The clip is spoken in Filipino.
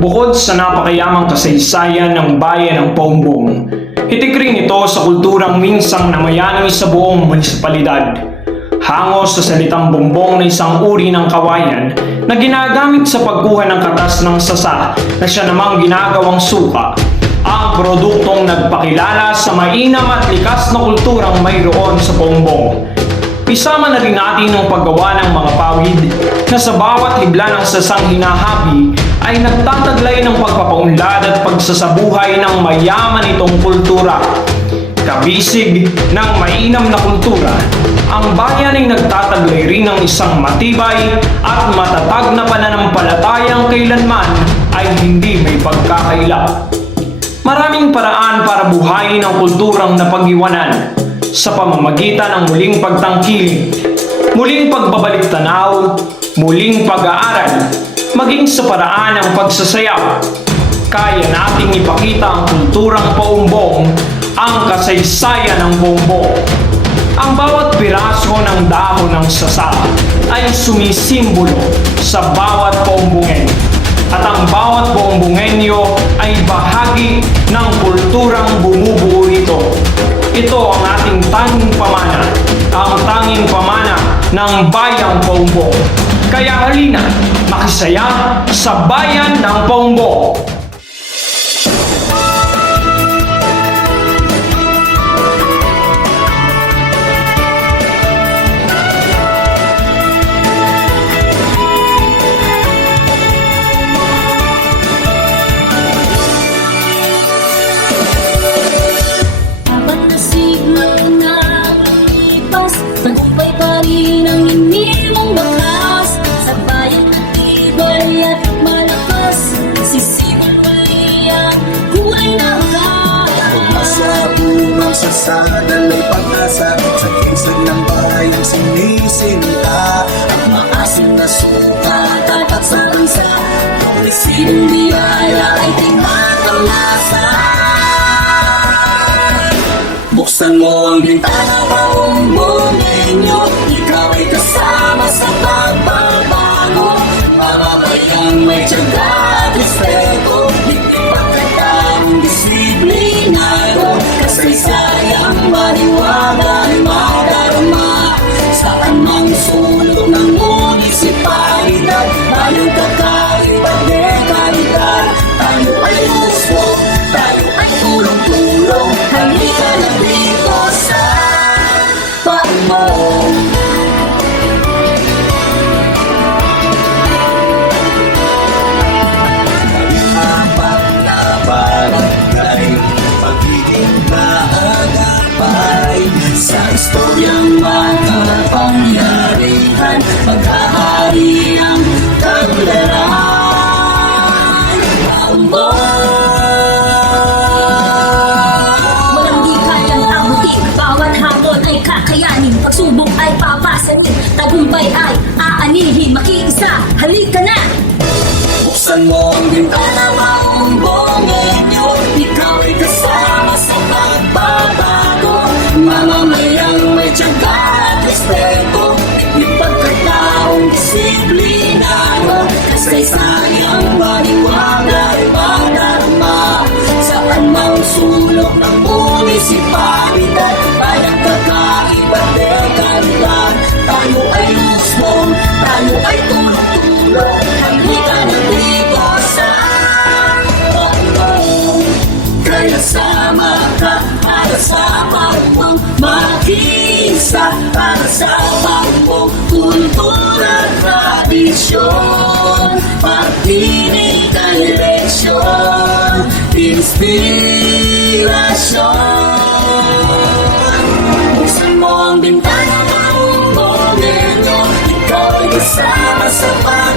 Bukod sa napakayamang kasaysayan ng bayan ng Paumbong, hitik rin ito sa kulturang minsang namayani sa buong munisipalidad. Hango sa salitang bumbong na isang uri ng kawayan na ginagamit sa pagkuha ng katas ng sasa na siya namang ginagawang suka, ang produktong nagpakilala sa mainam at likas na kulturang mayroon sa Paumbong. Isama na rin natin ang paggawa ng mga pawid na sa bawat hibla ng sasang hinahabi ay nagtataglay ng pagpapaunlad at pagsasabuhay ng mayaman itong kultura. Kabisig ng mainam na kultura, ang bayan ay nagtataglay rin ng isang matibay at matatag na pananampalatayang kailanman ay hindi may pagkakaila. Maraming paraan para buhayin ang kulturang napag-iwanan sa pamamagitan ng muling pagtangkilik, muling pagbabalik-tanaw, muling pag-aaral, maging sa paraan ng pagsasayaw. Kaya nating ipakita ang kulturang Paumbong, ang kasaysayan ng Paumbong. Ang bawat piraso ng dahon ng sasa ay sumisimbolo sa bawat Paumbongen. At ang bawat Paumbongenyo ay bahagi ng kulturang bumubuo rito. Ito ang ating tanging pamana, ang tanging pamana ng bayang Paumbong. Kaya halina, makisaya sa bayan ng Paumbong. Sa dalay pag-asa sa kinsag ng bayang sinisinta ang maasim na suka tapat sa bansa kung isinong biyaya ay di makalasa. Buksan mo ang bintana, Paumbongenyo, ikaw ay kasama sa pagbabago. Mamamayang may tiyaga at respeto, hindi pagkataong disiplinado, kasaysayang maniwala ay madarama. Saan mang sulok ng munisipalidad, tayong kakaiba dekalidad. Tayo ay gusto, tayo ay tulong-tulong, halika na dito sa Paumbong. Sa istoryang makapangyarihan, maghahari ang kagularan. Walang di kayang abutin, bawat hamon ay kakayanin, pagsubok ay papasanin, tagumpay ay aanihin, makiisa, halika na! Buksan mo ang bintana, Paumbongenyo, ikaw ay kasama sa pagbabago. Mamamayang may tiyaga at respeto, may pagkataong disiplinado, kasaysayang maniwala ay madarama. Saan mang sulok ng munisipalidad, parang kakaiba dekalidad. Tayo ay lusmong, tayo ay tulong-tulong, halika na dito sa Paumbong. Kaya sama ka para sa Paumbong, makisa para sa Paumbong, kultura, tradisyon, pag-ibig, direksyon, inspirasyon. Buksan mo ang bintana, Paumbongenyo, ikaw ay kasama sa Paumbong.